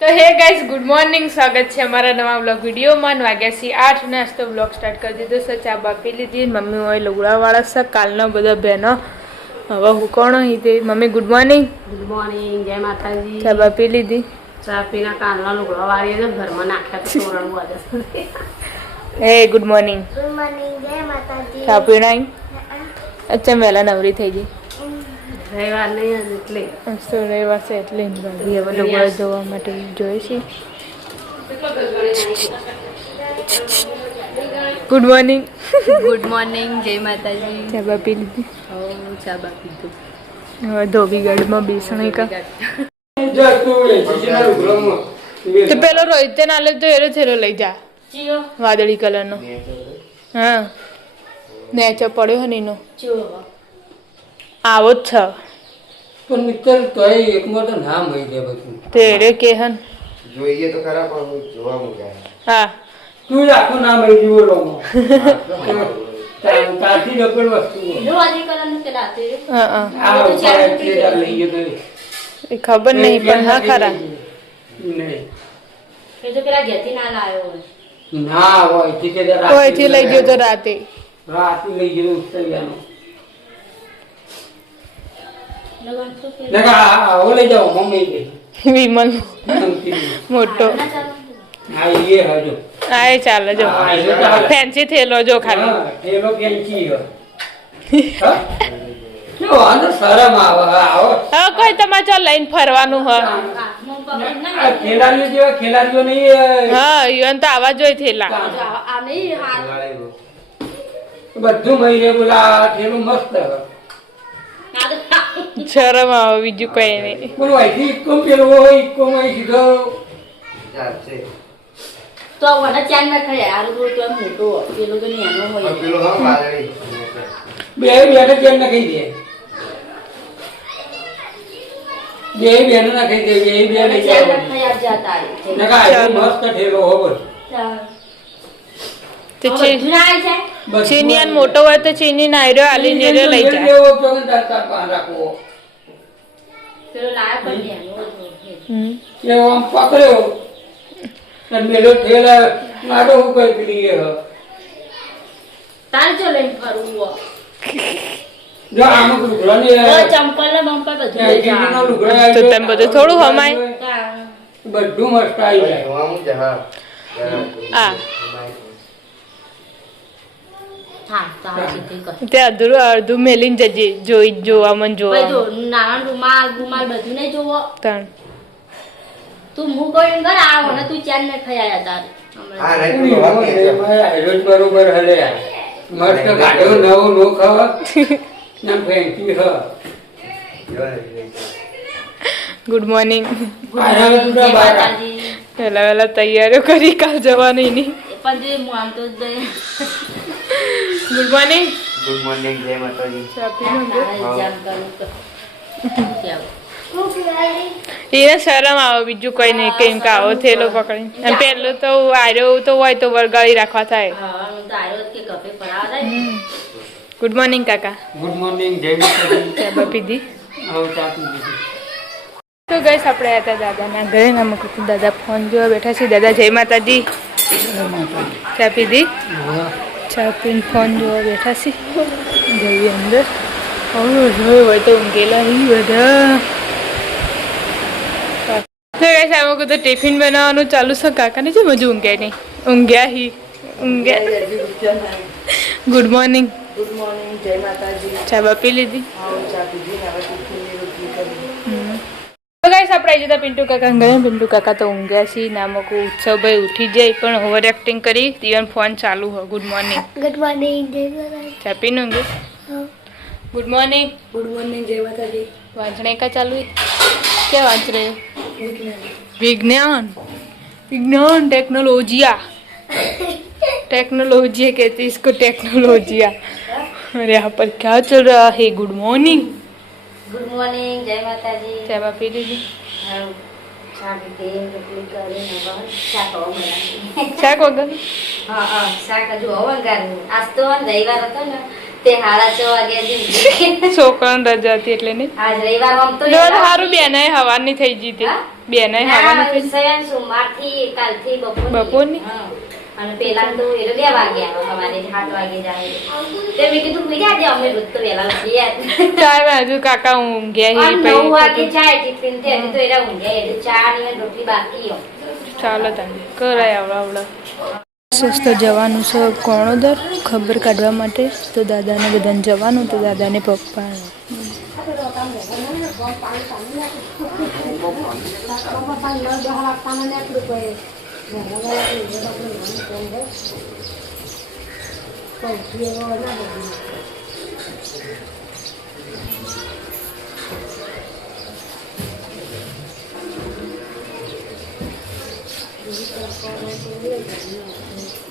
તો હે guys good morning, સ્વાગત છે અમારા નવા બ્લોગ વિડીયોમાં. વાગ્યા છે 8 ને તો બ્લોગ સ્ટાર્ટ કરી દીધો છે. ચા બાપી લીધી, મમ્મી હોય લુગડાવાળા છે કાલના બધા બહેનો. હવે હું કોણ હતી mummy? Good morning. Good morning, જય માતાજી. ચા બાપી લીધી, ચા પીના કાલના લુગડા વાળી છે ઘરમાં નાખ્યા તો તોરણ વાજે. હે ગુડ મોર્નિંગ. ગુડ મોર્નિંગ, જય માતાજી. ચા પીણાઈ અચ્છા વહેલા નવરી થઈ ગઈ. રવિવાર નહીં એટલે તો રવિવાર છે એટલે ભાભી હવે લુગડા ધોવા માટે જોઈએ છે. Good morning. ગુડ મોર્નિંગ, જય માતાજી. ચા બાપી લીધી, ચા બાપી તો હવે ધોબી ગાડીમાં બેસણ કા તો પેલો રોહિત ના લે તો એરો થેરો લઈ જા વાદળી કલરનો. હા નેચો પડ્યો હે એનો આવો જ છે પણ મિત્ર તોય એકમાં તો ના મળી જાય બધું તેરે કે હન જોઈએ તો ખરા પણ જોવા મૂક્યા. હા તું જ આખું ના મળી જીવો લોમો તાથી ડબલ વસ્તુ જો આજે કલરનું પેલા આતે હા આ ઉપર એટલે લઈ ગયો તો એ ખબર નહીં પણ હા ખરા નહીં એ તો પેલા ઘેરથી ના લાયો હોય. ના હોય ઠીક છે કોઈથી લઈ ગયો તો રાતે રાતે લઈ ગયો ઉતરી ગયો લગન તો કે લગા આવો લઈ જાઓ મમ્મી કે વિમલ મોટો હા એ હજો આ એ ચાલે જો ફેન્સી થેલો જો ખાલી હા એનો કેંચી હા જો આનો શરમ આવે આવો હવે કોઈ તમારે ચાલ લઈને ફરવાનું હ મમ પકડ ના આ ખેલાડીઓ જેવા ખેલાડીઓ નહીં હા ઈવન તો આવા જોઈ થેલા આ નહીં હાર બધું મહિને બોલા ઠેલું મસ્ત ના તો શરમ આવે બીજું કઈ નહીં. બોલો અહીંથી ઇક્કો પેલો હોય ઇક્કો માં સીધો ચાલશે. તો મને ચાન ના ખાય આરો તો તો મોટો હોય પેલો તો નાનો હોય. પેલો હા વાદળી. બે બેને જેમ ના કહી દે બે બેને ના કહી દે બે બે લઈ ચાન જાઓ ના ખાય જાતા નકા મસ્ત ઠેલો હો બસ તો બધું ના આવી જાય. ચીનિયાન મોટો હોય તો ચીની નાયરો આલીને રે લઈ જાય. લેવો તો તાર પાન રાખવો પેલો લાયા પણ નાનો હોય. એ આમ પકડ્યો અને મેલો ઠેલા માડો હું કોઈ પીલી હ તાર જો લઈને ફરવું હોય. જો આમ લુગડા ને ચંપલ ને બમ્પર બધું લઈ ટીવીનો જવાનું. લુગડા તો તમે બધું થોડું હમાય. બધું મસ્ત આવી જાય જોવા મૂક્યા હા. આ હા તાર સીધી કર. તે અડધું અડધું મેલીને જજે જોઈ જોવા મન ભાઈ જો જોવા નાના રૂમાલ રૂમાલ બધું નહીં જોવો. તણ તું મું કોઈ ઘર આવો ને તું ચાલ ને ખાયા તાર હા હમણાં. નહીં પેલો હા કે રોજ બરોબર હલે મસ્ત ગાડો નવો નો ખાવા ના ફેંકી હ ગુડ મોર્નિંગ. આયા જય તું બહાર માતાજી. પહેલા વહેલા તૈયારીઓ કરી કાલ જવાની ની. પણ જે હું આમ તો જ ગુડ મોર્નિંગ. ગુડ મોર્નિંગ, જય માતાજી. તારા જામ કરું તો જાવ. હું પીવાઈ એને શરમ આવે બીજું કઈ નહીં કેમ કે આવો થેલો પકડી અને પેલું તો આર્યો તો હોય તો વળગાડી રાખવા થાય. હા હું તો આવ્યો જ કે કપે પડાવા જાય. ગુડ મોર્નિંગ કાકા. ગુડ મોર્નિંગ જય માતાજી ચા બા પીધી. આવ ચા પી લીધી તો ગઈશ આપણે હતા દાદાના ઘરે ને અમે કીધું દાદા ફોન જોવા બેઠા છીએ. દાદા જય માતાજી. ચા પીધી. ચા પીને ફોન જોવા બેઠા છીએ. જઈએ અંદર. જોયું હોય તો ઊંઘેલા નહીં બધા. તો ગઈશ અમે કીધું ટિફિન બનાવવાનું ચાલુ છે. કાકાને છે મજુ ઊંઘ્યા નહીં. ઊંઘ્યા હી ઊંઘ્યા. Good morning. ગુડ મોર્નિંગ, જય માતાજી. ચા બા પી લીધી. આવો ચા પીધી ને હવે ટિફિનની રોટલી કરી. તો ગાઈસ આપણે આવી જતા પિન્ટુ કાકા ગયા. પિન્ટુ કાકા તો ઊંઘ્યા છે. નામક ઉત્સવભાઈ ઉઠી જાય પણ ઓવર એક્ટિંગ કરી. તીવન ફોન ચાલુ હોય. Good morning. ગુડ મોર્નિંગ, જય માતાજી. ચા પીને ઊંઘે. Good morning. ગુડ મોર્નિંગ, જય માતાજી. वांचने का चालू है. क्या वांच रहे हो? विज्ञान. विज्ञान टेक्नोलॉजिया. टेक्नोलॉजिया कहते हैं इसको, टेक्नोलॉजिया. और यहाँ पर क्या चल रहा है? Good morning. ગુડ મોર્નિંગ, જય માતાજી. चाय बा पी लीजिए. હા, ચા પીધી રોટલી કરીને હવે શાક બનાવી. શાક વગર હા શાક હજુ હવે વઘાર્યું. આજ તો રવિવાર હતો ને તે 6:30 વાગ્યા છોકરાને રજા હતી એટલે નહીં આજ રવિવાર આમ તો સારું બેને હવાની થઈ ગઈ હતી બેને હવાની થઈ સયાન સોમવારથી કાલથી બપોરની? હા. અને પેલા તો એ 2 વાગ્યા સવારે 7 વાગે જાય તે મેં કીધું ભઈ આજે અમે રોજ તો વેલા ઉઠીએ 4 વાગે કાકા ઊંઘ્યા હી 9 વાગે જાય ટિફિન થી હજી તો એરા ઊંઘ્યા એટલે ચા ને રોટલી બાકી હો ચાલો તમે કરાય આવડા સસ્તો જવાનું છે કોણોદર ખબર કાઢવા માટે તો દાદાને બધાને જવાનું તો દાદાને પપ્પા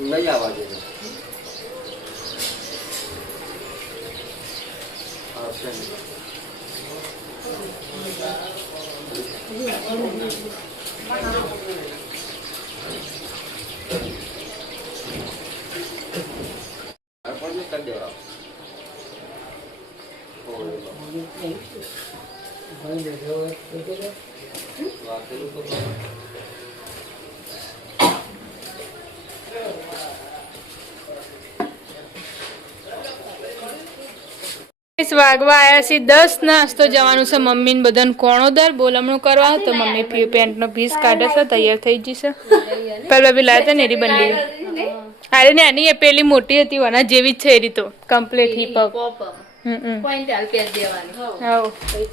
લઈ આવવા દે વાગવા આવ્યા છે 10 નાસ્તો જવાનું છે મમ્મીને બધાને કોણોદર બોલમણું કરવા તો મમ્મી પેન્ટનો પીસ કાઢે છે તૈયાર થઈ જશે પેલા બી લાયા હતા ને એરી બંડી અરે ને આની એ પેલી મોટી હતી વાના જેવી જ છે એરી તો કમ્પ્લીટ હિપ અપ પોઈન્ટ આલ પેર દેવાની આવો પછી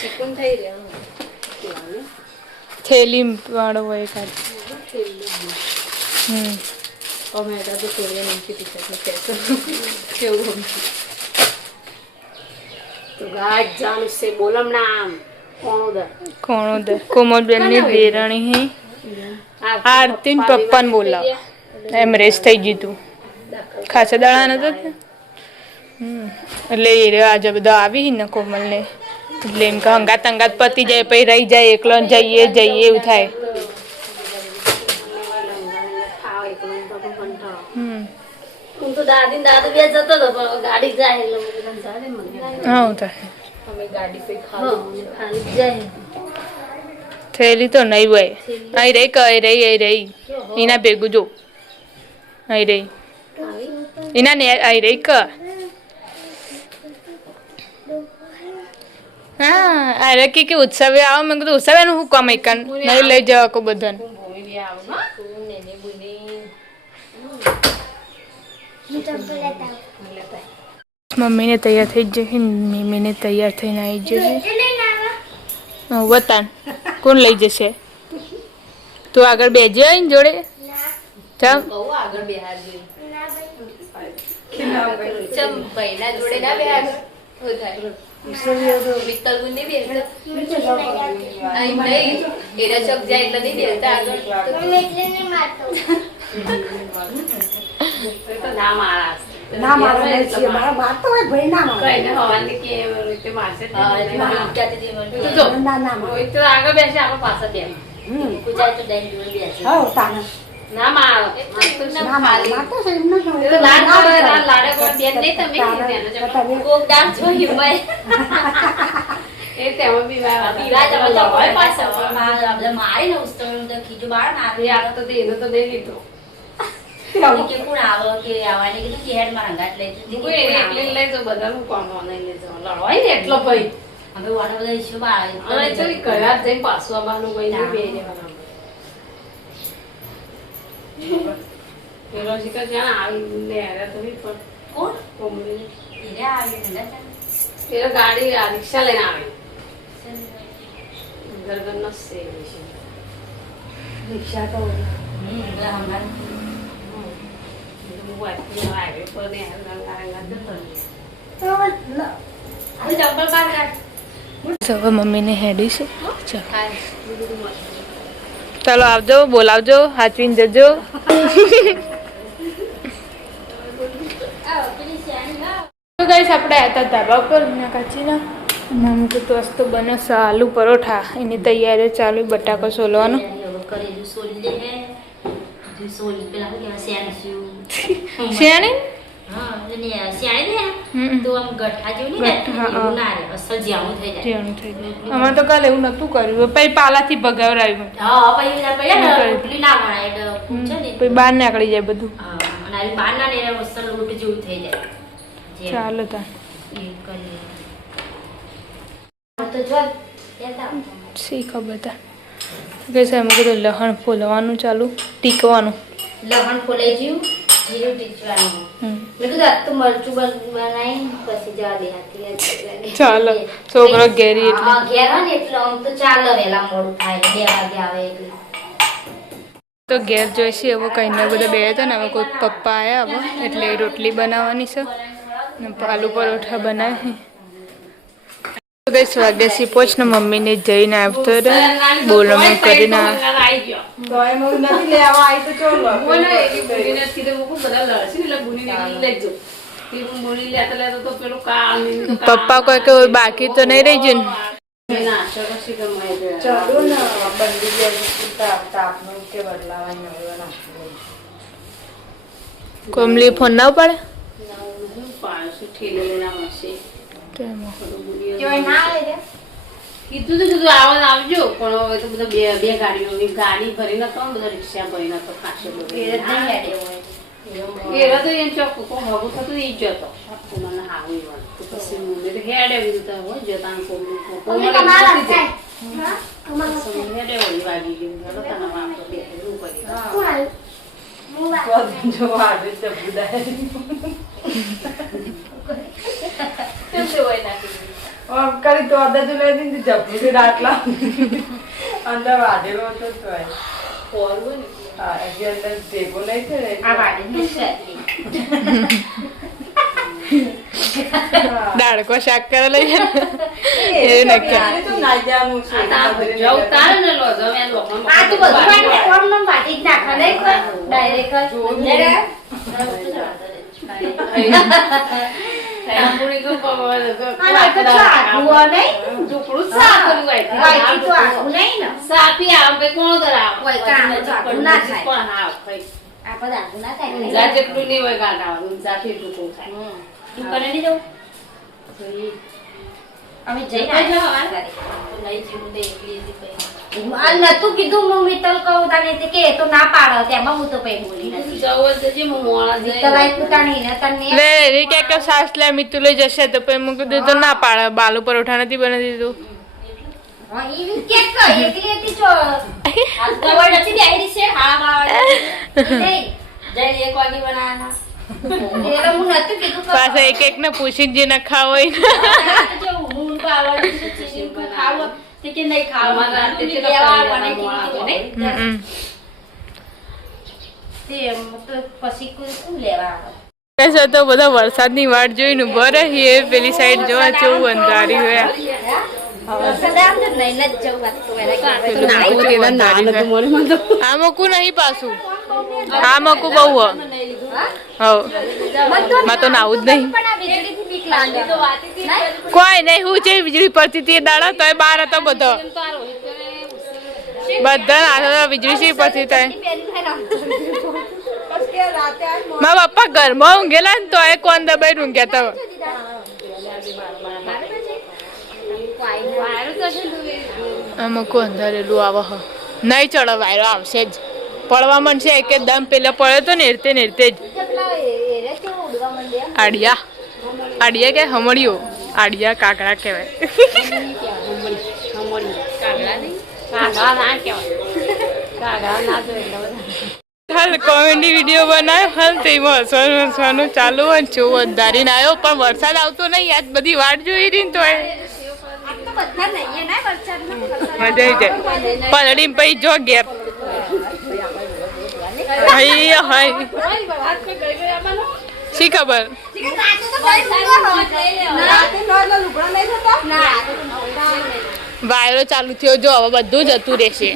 ચીકુન થઈ રહ્યા થેલી વાળો હોય કાઢ અમે તો સોરિયા નીચે ટીચર કેવું તો ગાજ જાનું છે બોલમ નામ કોણોદર કોમલબેન ની દેરાણી હે આરતી ને પપ્પાને બોલાવ એમ રેસ થઈ ગયું તું ખાસા દાડા નતો એટલે એ આજે બધા આવી ને કોમલ ને એટલે એમ કે હંગાત હંગાત પતી જાય પછી રહી જાય એકલો જઈએ એવું થાય હું તો દાદી દાદુ બે જતો હતો પણ ગાડી જાય એટલે હા થાય અમે ગાડી પે ખાલી જાય થેલી તો નહીં હોય અહીં રહી કઈ રહી એના ભેગું જો અહીં રહી એના ને અહીં રહી ક હા અરે કે ઉત્સવે આવો મેં કીધું ઉત્સવે નું હું કામ એકન નહીં લઈ જવા કો બધાને મમ્મીને તૈયાર થઈ જશે મમ્મીને તૈયાર થઈને આવી જશે વતાન કોણ લઈ જશે તું આગળ બેજે ને જોડે ચાલ બહુ આગળ બેહાર જોઈ ચમ ભાઈના જોડે ના બેહાર હો થાય વિકલ ગુંદી બે આઈ નહીં એરા ચક જાય એટલે નહીં દેતા આગળ તો ના મારા ના મારો છે મારા વાત તો ભાઈ ના મારો કઈ ને હવાની કે રીતે મારશે તો ના ના હોય તો આગળ બેસે આપણે પાછા બે કુજાય તો ડેન જોઈ બેસે હો તાના ના મારો ના મારો તો સેમ ન હોય લાડે કો બેન નહીં તમે કોક ડાન્સ જોઈ ભાઈ એ તેમાં બીવા તમે તો હોય પાછા આપણે મારી ને ઉસ્તો તો ખીજો બાર ના આ તો દેનો તો દે લીધો કે કોણ આવો કે આવવાની કીધું કે હેડ માં હંગાટ લઈ જતી કોઈ એકલી લઈ જો બધાનું કામ ઓનલાઈન લઈ જો લડવાય ને એટલો ભાઈ હવે વાળા બધા ઇશ્યુ બાળ અને તો કયા જઈને પાછું આવવાનું કોઈ નહીં બે રહેવાનું પેલો શિકાર જ્યાં આવી ને હેરા તો પણ કોણ કોમરી એને આવી ને પેલો ગાડી રિક્ષા લઈને આવી ગરગન નો સે રિક્ષા તો હમણાં હવે મમ્મીને હેડી છે ચાલો આવજો બોલાવજો હાચવીને જજો ગાઈસ આપણે હતા ધાબા પર કાચીના મમ્મી તો ટોસ્ટ બને છે આલુ પરોઠા એની તૈયારી ચાલુ બટાકો સોલવાનો શિયાળી શિયાળે તો આમ ગઠ્ઠા જેવું નહીં ગઠ્ઠા, રહેતું, એવું ના રહે, અસલ જ્યાંનું થઈ જાય. જેવું થઈ જાય અમારે તો કાલે એવું નતું કર્યું પછી પાલાથી ભગાવરાયું હા, પછી ને રોટલી ના બનાય એટલે છે ને. પછી બહાર નીકળી જાય બધું હા, અને આવી બહાર ના ને અસલ રોટ જેવું થઈ જાય. જેમ ચાલો તા એ કરીએ. તો જો લેતા આવો. શી ખબર તા કે સામે કીધું લહણ ફોલવાનું ચાલુ ટીકવાનું લહણ ફોલાઈ ગયું, જીરું ટીચવાનું. હમ. મેં કીધું આજ તો મરચું બનાવીને પછી જવા દે હાથી. ચાલો છોકરો ઘેરી એટલે હા, ઘેર હોય ને એટલે આમ તો ચાલે, વહેલા મોડું થાય 2 વાગે આવે એટલે. તો ઘેર જોઈશે હવે કઈ ને બધા બે હતા ને હવે કોઈ પપ્પા આવ્યા હવે એટલે રોટલી બનાવવાની છે ને આલુ પરોઠા બનાવે તો કઈ સ્વાદેશી પોચ ને મમ્મીને જઈને આવતો રહે બોલવાનું કરીને પપ્પા કોઈ કે બાકી તો નહીં રહી જાય કોમલી ફોન ના પડે કીધું આવજો પણ હવે તો બધા બે ગાડીઓ ગાડી ભરી નતો બધા રિક્ષા ભરી નતો ખાસો એવા તો એમ ચોખ્ખું કોઈ હગું થતું એ જતો મને હાવું તો પછી મને તો હેડે બધું હોય જતા હેડે ઓલી વાગી ગયું તને વાપરો બે રૂ કરી કરી તો અદા જો લઈ દીધી જબરી રાતલા અંદર વાઢેલો હતો તો હા એની અંદર ભેગો નહીં છે ને આ વાડી દાળકો શાક કરે લઈ એ નક્કી તો ના જાનું છે જવું તારે ને લો જમે લોકો આ તો બધું કોમ વાટી જ નાખવા નહીં ડાયરેક્ટ પૂરી તો સાપી આવે કોણ જેટલું નહીં હોય ગાંઠા જાતે એટલું કોણ થાય દુકાને નહીં જવું અમે જઈને આવ્યા નહીં જીવું દે એકલી નતું કીધું હું મિત્તલ કહું તને કે એ તો ના પાડો તેમાં હું તો કઈ બોલી નથી મિત્તલાઈ કુટાણી ને તને લે રે કે સાસ લે મીઠું લઈ જશે તો પછી મૂકી દીધું તો ના પાડે બાલુ પરોઠા નથી બનાવી દીધું હા ઈ કે એકલી એકલી ચો આ કવર નથી બેહરી છે હા નહીં જઈ 1 વાગે બનાવવાના એલા હું નતું કીધું પાછા એક એક ને પૂછીને જે ના ખાવ હોય જો હું પાવર ચીની ખાવ તે કે નહીં ખાવા તે દેવા બનાવી દીધું નહીં તે તો પછી કોણ લેવા કઈ તો બધા વરસાદની વાટ જોઈને ઉભો રહી એ પેલી સાઈડ જોવા કેવું અંધારી હોય આ મકું નહીં પાછું આ મકું બહુ હવ માં તો નાવું જ નહીં કોઈ નહીં હું છે વીજળી પડતી હતી દાડા તો બાર હતો બધો બધા વીજળી શી પડતી થાય મારા પપ્પા ઘરમાં ઊંઘેલા ને તો એ કોણ દબાઈ ઊંઘ્યા હતા આમાં કોઈ અંધારેલું આવે હ નહીં ચડે વાયરો આવશે જ પડવા માંડશે એક દમ પેલા પડ્યો તો નેરતે નેરતે જ આડિયા આડિયા કે હમળિયો આડિયા કાકડા કહેવાય હાલ કોમેડી વિડીયો બનાવ્યો હાલ તેમાં હસવાનું ચાલુ હોય ને જો અંધારીને આવ્યો પણ વરસાદ આવતો નહીં આજ બધી વાટ જોઈ રહી ને તો મજા આવી જાય પલડી પછી જો ગેપ શી ખબર વાયરો ચાલુ થયો જો હવે બધું જતું રહેશે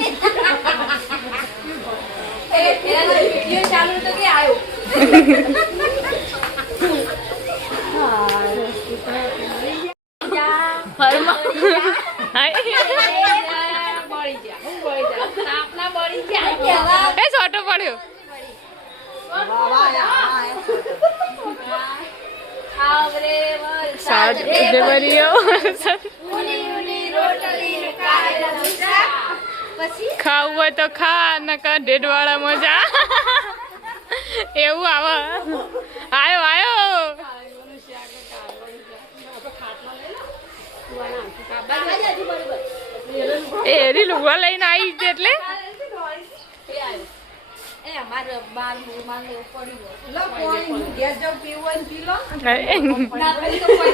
છોટો પડ્યો આવરે વરસાદ સાત રે દેવરીઓ ઉની ઉની રોટલી કારેલાનું શાક. પછી ખાવું હોય તો ખા નકર ઢેઢવાળા મજા એવું આવે આયો આયો બાબાજી હજુ બરોબર. એ એરી લુગડા લઈને આવી છે એટલે એ અમારે બાર માલ લેવું પડી ગયું. લો પાણી ગેસ જાવ પીવું હોય ને પી લો. ના પડી તો કોઈ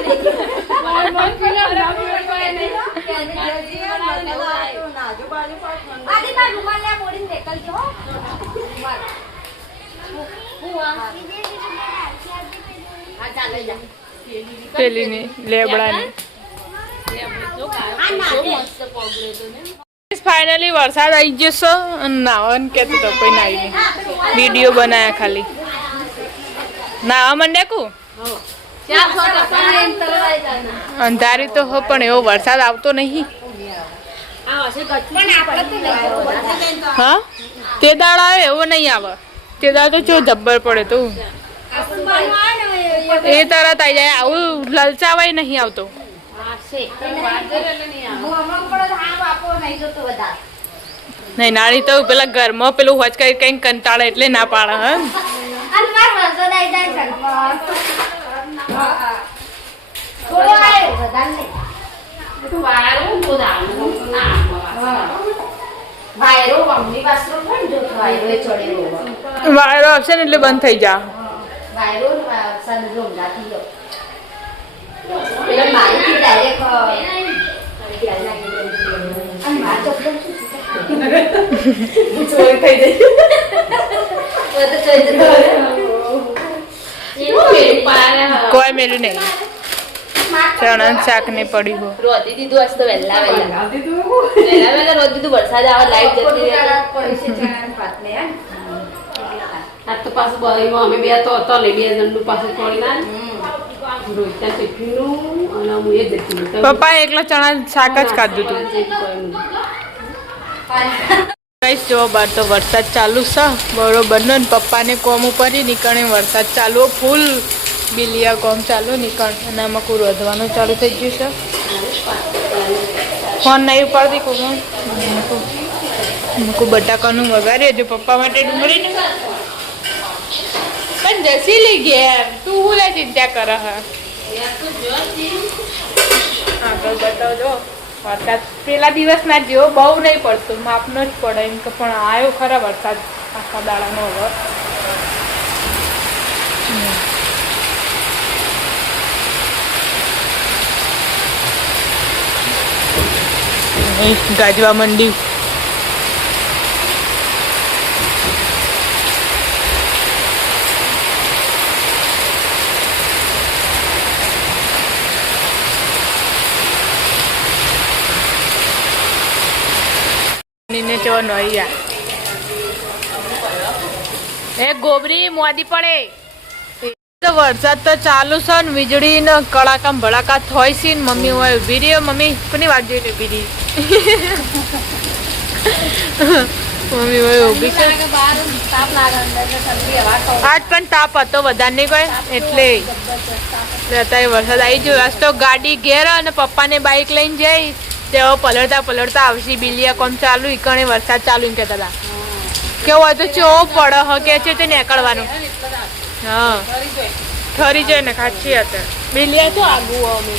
નહીં. એને જલ્દી આ બદલાવ આવતો ના, આજુબાજુ પાછું આદિ માર રૂમાલ લે મોડીને નીકળજો હો. રૂમાલ. હું આ હા ચાલ લઈ જા. પેલીની લેબડાની આ નાખે. મસ્ત પગડે તો ને. ફાઇનલી વરસાદ આવી જશો અને નાવાનું કેતું તો કોઈ નાઈ નહીં વિડીયો બનાયા ખાલી નાવા માંડ્યા કુ ચાલ સો તો પાણી તળાઈ જાય. અંધારી તો હો પણ એવો વરસાદ આવતો નહીં આ હશે ગચ્છી પણ આપણે તો નહીં. હા તે દાળ આવે એવો નહીં આવે તે દાળ તો ચો જબ્બર પડે તો એ તરત આવી જાય આવું લલચાવાય નહીં આવતો નહીં નાળી તો પેલા ઘરમાં પેલું હોચ કરી કઈ કંટાળે એટલે ના પાડે હ વાયરો આવશે ને એટલે બંધ થઈ જા કોઈ મેલું નહીં ચણા શાક ને પડી હો રોધી દીધું હશે તો વહેલા વહેલા રોધી દીધું. વરસાદ આવે લાઈટ જતી રહે. આ તો પાછું બરીમાં અમે બે તો હતો ને બે જણનું પાછું થોડી ના રોજના ટિફિનનું અને હું એ જતી રહી. પપ્પા એકલા ચણા શાક જ ખાધું હતું ગાઈસ જો બાર તો વરસાદ ચાલુ છે બરોબર ને પપ્પાને કોમ ઉપર નીકળે વરસાદ ચાલુ ફૂલ બિલિયા કોમ ચાલુ નીકળ અને આમાં કોઈ રોધવાનું ચાલુ થઈ ગયું છે ફોન નહીં ઉપાડતી કોઈ બટાકાનું વગાડ્યું જો પપ્પા માટે ડુંગળી ને પણ જસી લઈ ગયા તું હું લે ચિંતા કરે હા આગળ બતાવજો વરસાદ પેલા દિવસના જેવો બહુ નહીં પડતો માપનો જ પડે એમ કે પણ આવ્યો ખરા વરસાદ આખા દાડાનો હવે ગાજવા મંડી ને ચો નોયા એ ગોબરી મોદી પડે તો વરસાદ તો ચાલુ છે ને વીજળી ને કડાકા ભડાકા થોય છે ને મમ્મી હોય ઊભી રહી મમ્મી કોની વાત જોઈને ઊભી રહી મમ્મી હોય ઊભી છે આજ પણ તાપ હતો વધારે નહીં કોઈ એટલે અત્યારે વરસાદ આવી ગયો આજ તો ગાડી ઘેર અને પપ્પાને બાઇક લઈને જઈ તેઓ પલળતા પલળતા આવશે બિલિયા કોમ ચાલુ ઈકણે વરસાદ ચાલુ એમ કહેતા હતા કેવું હોય તો ચો પડે હ કે છે તે નીકળવાનું હા ઠરી જાય ને ખાચી હતા બિલિયા તો આગું અમે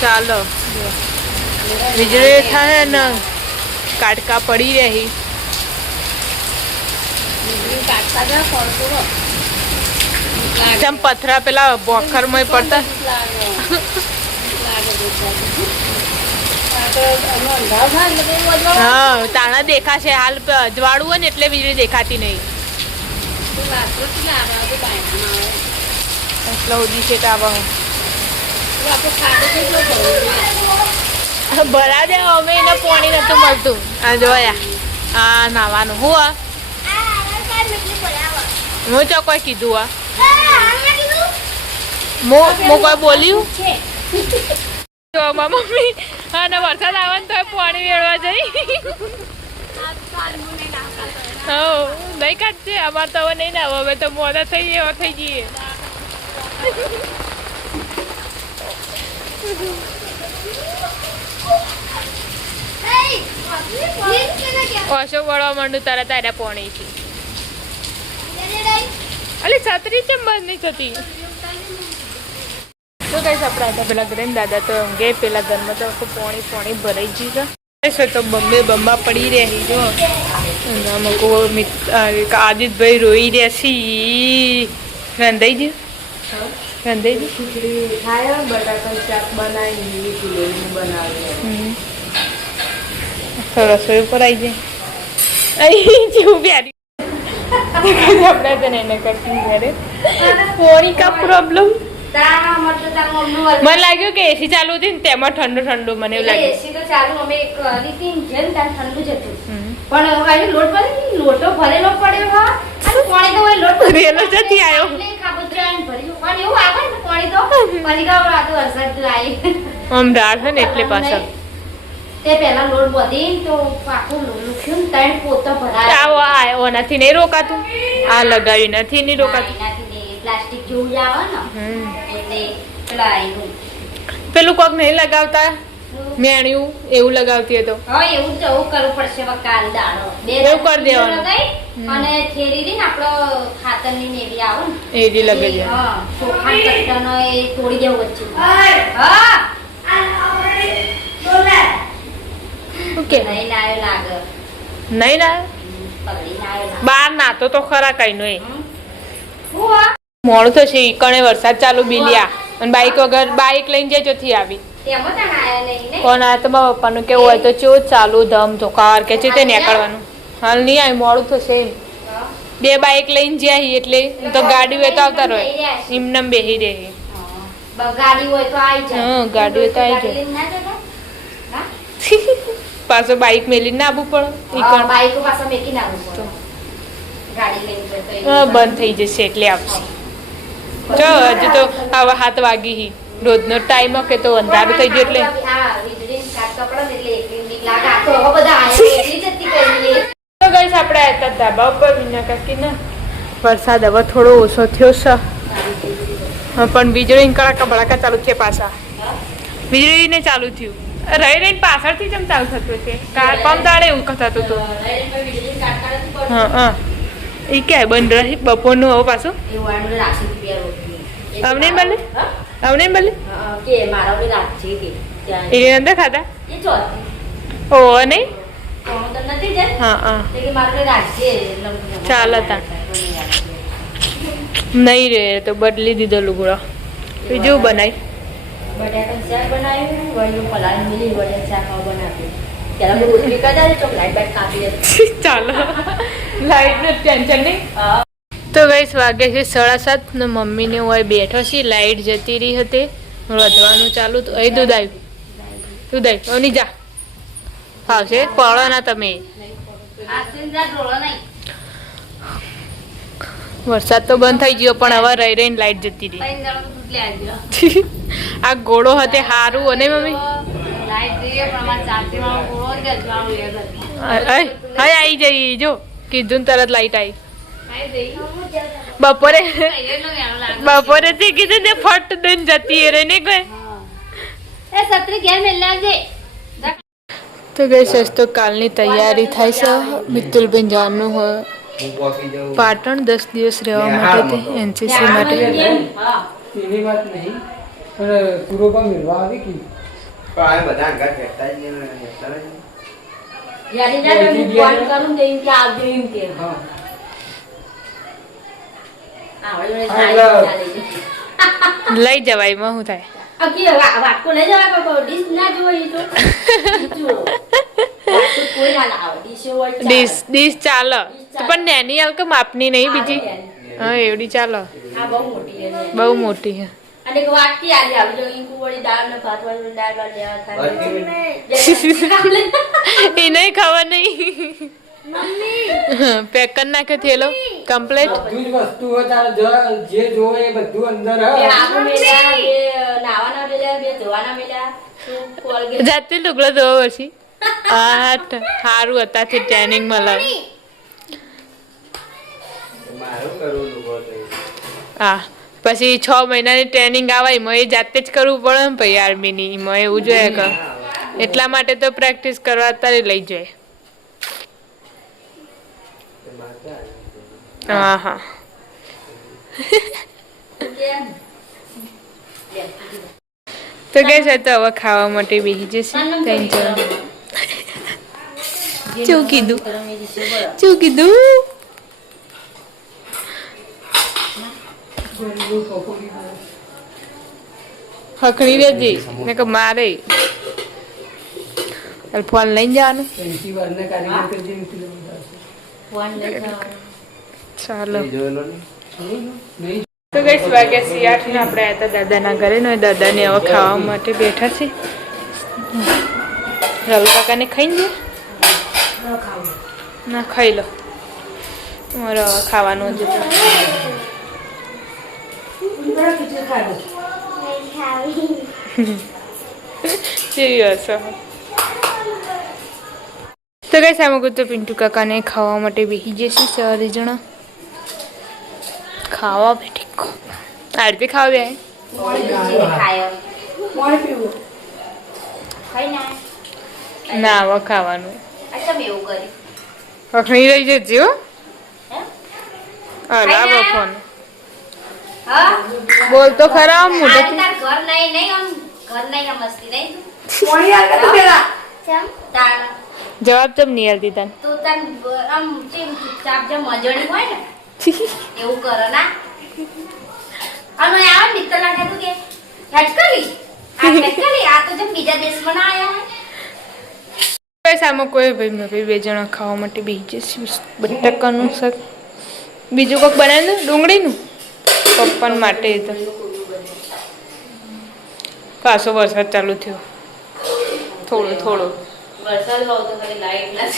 ચાલો વીજળી થાય ને કાટકા પડી રહી જેમ પથરા પેલા બોખરમાં પડતા હા તાણા દેખાશે હાલ અજવાળું હોય ને એટલે વીજળી દેખાતી નહીં એટલે ઉડી છે ભરા દે અમે એને પાણી નતું મળતું આ જોયા હા નાવાનું હું હું ચો કોઈ કીધું હું કોઈ બોલ્યું જો મમ્મી હા ને વરસાદ આવે ને તો પાણી વેળવા જઈ હા નહીં કાઢશે અમારે તો હવે નહીં ના હવે તો મોડા થઈ એવા થઈ જઈએ ઓછો વળવા માંડું તારા તારા પોણીથી. અલી છત્રી કેમ બંધ નહીં થતી? તો કઈ આપણા હતા પેલા ઘરે દાદા તો ઊંઘે પેલા ઘરમાં તો આખું પોણી ભરાઈ ગયું છે તો બમ્બા પડી રહી જો આદિતભાઈ રોઈ રહ્યા છે. રંધાઈ ગયું ખીચડી ખાય બટાકાનું શાક બનાવી ફુલેરીનું બનાવી રસોઈ ઉપર આવી જાય. અહીં જેવું પ્યારી આપણે તને એને કરતી ત્યારે પોણી કા પ્રોબ્લેમ. મને લાગ્યું કે એસી ચાલુ હતી ને તેમાં ઠંડુ મને એવું લાગ્યું. એસી તો ચાલુ અમે કરી હતી જેમ ત્યાં ઠંડુ જ હતું પણ હવે લોટ ભરી લોટો ભરેલો પડ્યો હા અને પાણી તો હોય લોટ રેલો જતી આવ્યો. એટલે ખાબુદ્રાન ભર્યું પણ એવું આવે ને પાણી તો પલીગા વાળો અસર લાય આમ ડાળ છે ને એટલે પાછળ તે પહેલા લોટ બધી તો પાકું લુખ્યું ને ત્રણ પોતા ભરાય આવો આ નથી નહીં રોકાતું. આ લગાવી નથી નહીં રોકાતું. પ્લાસ્ટિક જેવું જ આવે ને એટલે પેલા એનું પેલું કોક નહીં લગાવતા મેણ્યું એવું લગાવતી હતો. હા એવું જ જવું કરવું પડશે હવે કાલ દાડો એવું કરી દેવાનું. લગાઈ અને થેરી રી ને આપણો ખાતરની ને એવી આવે ને એડી લગાવી દેવાનું. હા ચોખા કટ્ટાનો એ તોડી દેવું વચ્ચે હા ઓકે નહીં નાયો લાગે નહીં ના પગડી નાયો લાગે બાર નાતો તો ખરા કઈ નો એ હું આ મોડું થશે. ઈકણે વરસાદ ચાલુ બિલિયા અને બાઈક વગર બાઈક લઈને જાય ચોથી આવી. તેમાં તો નાયો નહીં ને કોણ આ તો મારા પપ્પાનું કેવું હોય તો ચેવું ચાલુ ધમ ધોકાર કે છે તે નીકળવાનું. હાલ નહીં આવી મોડું થશે એમ. બે બાઈક લઈને જાય એટલે તો ગાડી હોય તો આવતા રહે એમને બેસી રહે. ગાડી હોય તો આવી જાય હા ગાડી હોય તો આવી જાય. લઈને ના જતા હા પાછો બાઈક મેલીને ના આવવું પડે. ઈકણ બાઈકો પાછા મેકી ના આવવું પડે. ગાડી લઈને જતો હા, બંધ થઈ જશે એટલે આવશે. જો હજુ તો આવા 7 વાગી હી રોજનો ટાઈમ કે તો અંધારું થઈ ગયું એટલે હા વીજળી કાટ કપડા ને એટલે 1 મિનિટ લાગે આ તો હવે બધા આયા એટલી જતી કરી તો ગઈસ આપણે આવ્યા ધાબા ઉપર વિના કાકીના. વરસાદ હવે થોડો ઓછો થયો છે પણ વીજળી કડાકા ભડાકા ચાલુ છે પાછા. વીજળીને ચાલુ થયું રહીને પાછળથી જેમ ચાલુ થતું છે પંપ દાડે એવું થતું હતું. હા હા એ ક્યાંય બંધ રહી બપોરનું હવે પાછું એવું આને રાખી દીધી આ રોટલી અમને ભલે અમને ભલે કે મારા ઓલી રાખી કે ત્યાં એ અંદર ખાતા એ ચોથી ઓ નહીં કોણ તો નથી જાય હા હા કે મારે રાખજે ચાલ હતા નહીં રે તો બદલી દીધો લુગડો. બીજું બનાવી બટાકાનું શાક બનાવ્યું વળ્યું પલાળી મિલી વળ્યું શાક બનાવ્યું ત્યારે હું રોટલી કદાચ ચોકલેટ બાઈટ કાપી હતી ચાલો લાઈટનું ટેન્શન નહીં. તો ગઈસ વાગે છે 7:30 ને મમ્મીને હું અહીં બેઠો છે. લાઈટ જતી રહી હતી વધવાનું ચાલુ તો અહીં દૂધ આવ્યું ઓની જા ફાવશે પડો ના તમે. વરસાદ તો બંધ થઈ ગયો પણ હવે રહી રહીને લાઈટ જતી રહી. આ ગોળો હતે હારું અને મમ્મી હા આવી જઈ જો કીધું ને તરત લાઈટ આવી. બપોરે તે કીધું ને ફટ દઈને જતી રે ને કોઈ. સત્રી ઘેર મેલ લાવજે તો ગઈ સસ તો કાલની તૈયારી થાય છે. મિતુલબેન જવાનું હોય હું પહોંચી જાઉં પાટણ 10 દિવસ રહેવા માટે એનસીસી માટે. એની વાત નહીં પણ પૂરો પણ મેળવા આવી કે પણ આ બધા અંગાત બેઠતા જ નહીં ને, બેઠતા જ નહીં. યારી ના હું ફોન કરું ને એમ કે આવજો એમ કે હા આવડે ચાલે લઈ જવાય માં શું થાય. અકી વાટકો લઈ જવા બાપા ડીશ ના જોઈ તો જો વાટકો કોઈ ના લાવે ડીશ હોય ડીશ ચાલે પણ નાની હાલ કે માપની નહીં બીજી હા એવડી ચાલે. આ બહુ મોટી છે બહુ મોટી છે. અને એક વાટકી આલી આવી જો ઈંકુ વાળી દાળ ને ભાત વાળી દાળ વાળી લેવા થાય એ નહીં ખબર નહીં પેક કરી નાખે થેલો કમ્પ્લીટ. બધું જ વસ્તુ હોય તારે જે જોવે એ બધું અંદર બે આબુ મેલ્યા બે નાવાના મેલ્યા બે ધોવાના મેલ્યા શું કોલગેટ જાતે લુગડો ધોવો પછી સારું અત્યારથી ટ્રેનિંગ મળે. મારું કરવું લોકો તો હા પછી 6 મહિનાની ટ્રેનિંગ આવે એમાં એ જાતે જ કરવું પડે ને પછી આર્મીની એમાં એવું જોઈએ કે એટલા માટે તો પ્રેક્ટિસ કરવા અત્યારે લઈ જાય. હા હા તો કે છે તો હવે ખાવા માટે બેસી જશે. Thank you. શું કીધું હકડી રેજી ને કે મારે ફોન લઈને જવાનું. ચાલો તો ગઈશ વાગ્યા 8 ને આપણે આવ્યા દાદાના ઘરે ને દાદાને હવે ખાવા માટે બેઠા છે. રવિ કાકાને ખાઈને ના ખાઈ લો મારે હવે ખાવાનું જ કેવી હશે. તો કઈ સામે તો પિન્ટુ કાકાને ખાવા માટે બેસી જશે. 4 જણા ખાવા બેઠી આ રીતે ખાવા બે ના હવે ખાવાનું અખણી રહી જજો. હા લાવો ફોન બોલ તો ખરા મોઢે જવાબ તમ નહીં આલતી તને એવું કરો ના અને આ મિત્ર લાગે તો કે હેટકલી આ તો જેમ બીજા દેશમાં ના આયા હોય સામે કોઈ ભાઈ મેં ભાઈ 2 જણા ખાવા માટે બેસી જશે. બટાકાનું શાક બીજું કોઈક બનાવે ને ડુંગળીનું પપ્પા માટે. તો પાછો વરસાદ ચાલુ થયો થોડો વરસાદ હોય તો લાઈટ ના